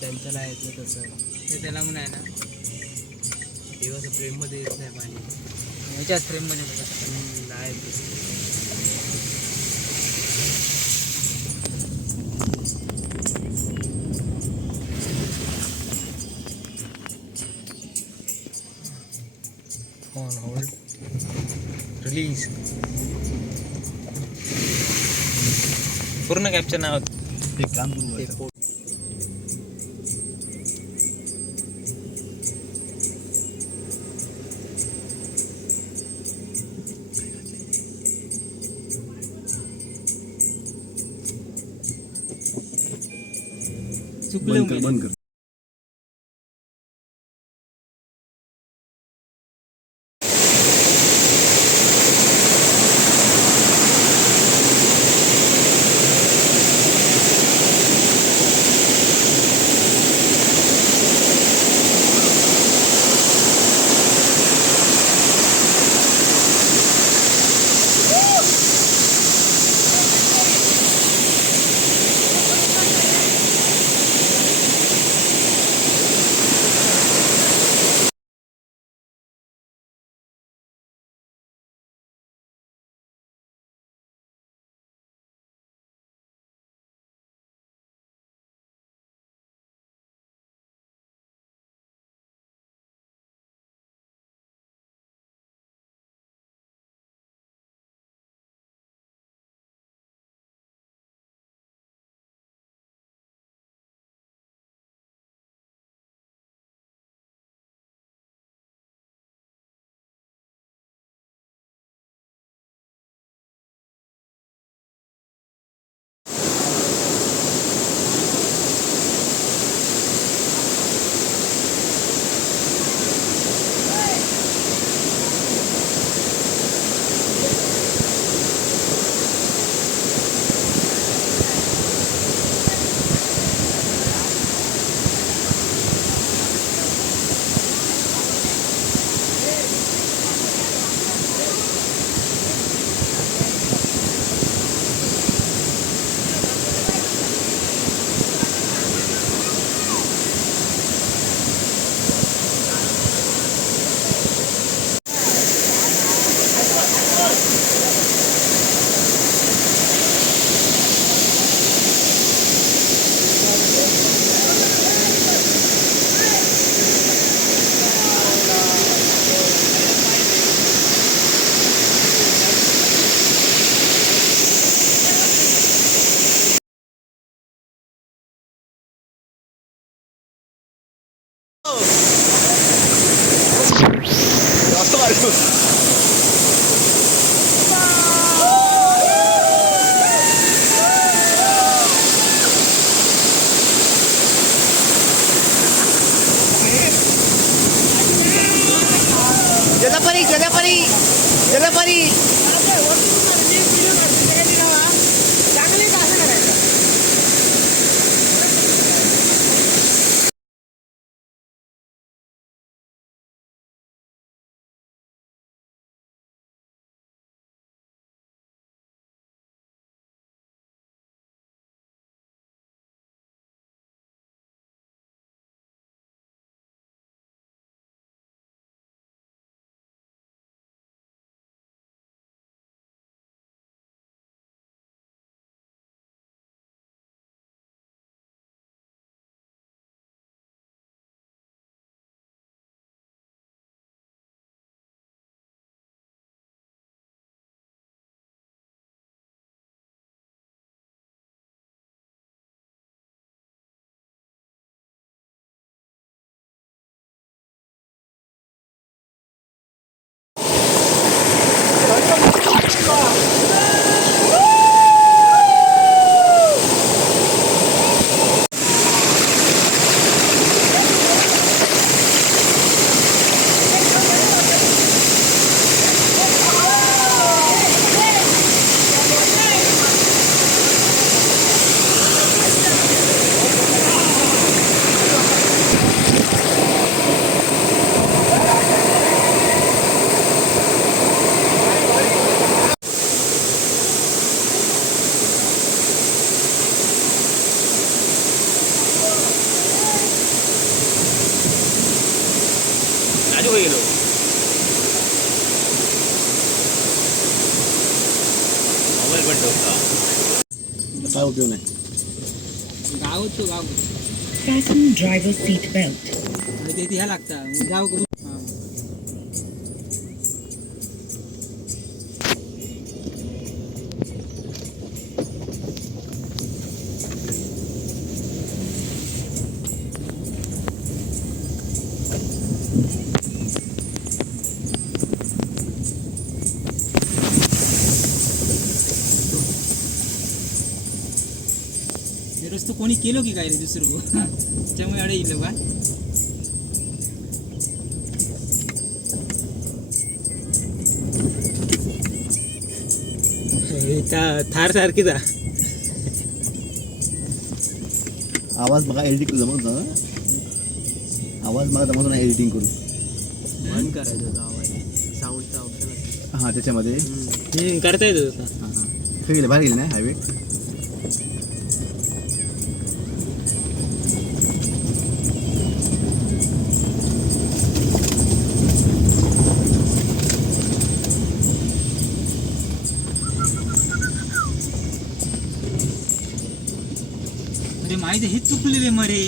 त्यांचं नाही येत ना तसं. ते त्याला म्हणून आहे ना देवाचं प्रेममध्ये येत नाही पाणी. ह्याच्याच फ्रेममध्ये बघा. नाही ऑन होल्ड रिलीज पूर्ण कॅप्चर नाही होत. ते काम करू. चुकलं बंद कर. काय उपयोग नाही. गावच तो गाव Fasten driver's seat belt. ते ह्या लागता गाव करून रस्तो कोणी केलो की काय रे दुसरं त्याच्यामुळे अडे येईल का थार सारखीच आवाज बघा एडिटिंग करू जमत ना. आवाज मला जमत नाही एडिटिंग करून. बंद करायचं होता आवाज साऊंडचा ऑप्शन हां त्याच्यामध्ये करता येतो तसं हां हां इथे गेले बाहेर गेले नाही हायवे. अरे माहिती हेच चुकलेले मरे